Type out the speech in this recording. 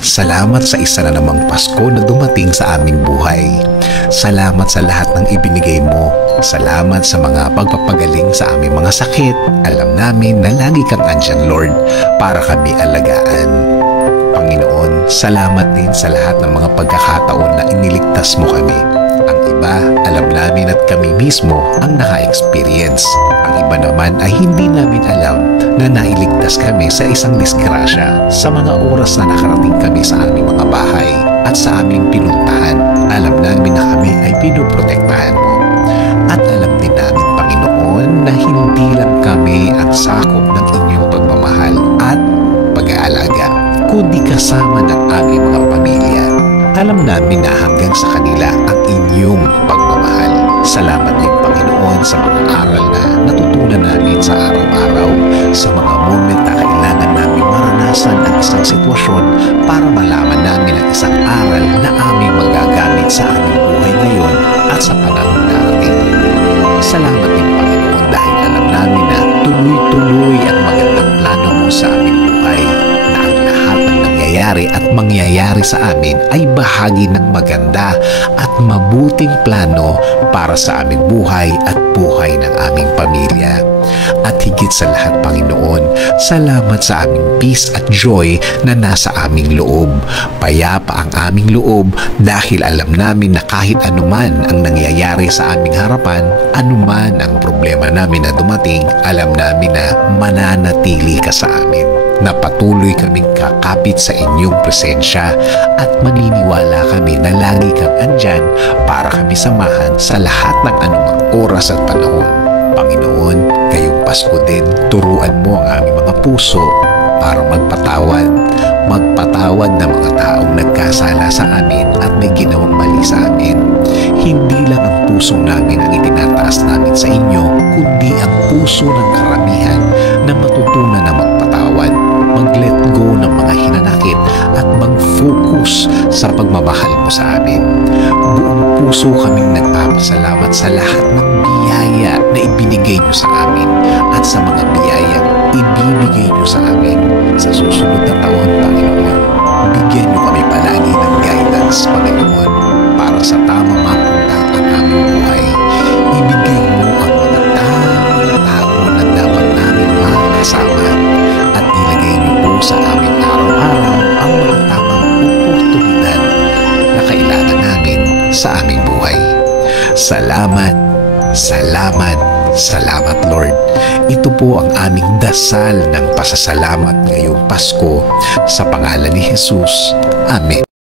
Salamat sa isa na namang Pasko na dumating sa aming buhay. Salamat sa lahat ng ibinigay mo. Salamat sa mga pagpapagaling sa aming mga sakit. Alam namin na lagi kang andyan, Lord, para kami alagaan. Panginoon, salamat din sa lahat ng mga pagkakataon na iniligtas mo kami. Ang iba, alam namin at kami mismo ang naka-experience. Ang iba naman ay hindi namin alam na nailigtas kami sa isang disgrasya sa mga oras na nakarating kami sa aming mga bahay at sa aming pinuntahan. Alam namin na kami ay pinoprotektahan mo. At alam din namin, Panginoon, na hindi lang kami ang sakop ng inyong pagmamahal at pag-aalaga, kundi kasama ng aming mga pamilya. Alam namin na hanggang sa kanila ang inyong pagmamahal. Salamat din, Panginoon, sa mga aral na natutunan namin sa araw-araw, sa mga moment na kailangan namin maranasan ang isang sitwasyon para malaman namin ang isang aral na aming magagamit sa aming buhay ngayon at sa panahon darating. Salamat din, Panginoon, dahil alam namin na tuloy-tuloy ang magandang plano mo sa aming buhay, na ang lahat ng nangyayari at mangyayari sa amin ay bahagi ng maganda at mabuting plano para sa aming buhay at buhay ng aming pamilya. At higit sa lahat, Panginoon, salamat sa aming peace at joy na nasa aming loob. Payapa ang aming loob dahil alam namin na kahit anuman ang nangyayari sa aming harapan, anuman ang problema namin na dumating, alam namin na mananatili ka sa amin, na patuloy kaming kakapit sa inyong presensya at maniniwala kami na lagi kang andyan para kami samahan sa lahat ng anumang oras at panahon. Panginoon, ngayong Pasko din, turuan mo ang aming mga puso para magpatawad ng mga taong nagkasala sa amin at may ginawang mali sa amin. Hindi lang ang puso namin ang itinataas namin sa inyo, kundi ang puso ng karamihan na matutunan na magpatawad, mag-let go ng mga hinanakit at mag-focus sa pagmamahal mo sa amin. Buong puso kaming nagpapasalamat sa lahat ng biyaya na ibinigay nyo sa amin at sa mga biyayang ibibigay nyo sa amin sa susunod na taon, Panginoon. Bigyan nyo kami palagi ng guidance, Panginoon, para sa tamang mapunta ang aming buhay. Ibigay mo ang mga tamang tao na dapat namin makasama at ilagay nyo po sa aming araw-araw ang mga tamang oportunidad na kailangan namin sa aming buhay. Salamat, salamat, salamat, Lord. Ito po ang aming dasal ng pasasalamat ngayong Pasko sa pangalan ni Jesus. Amen.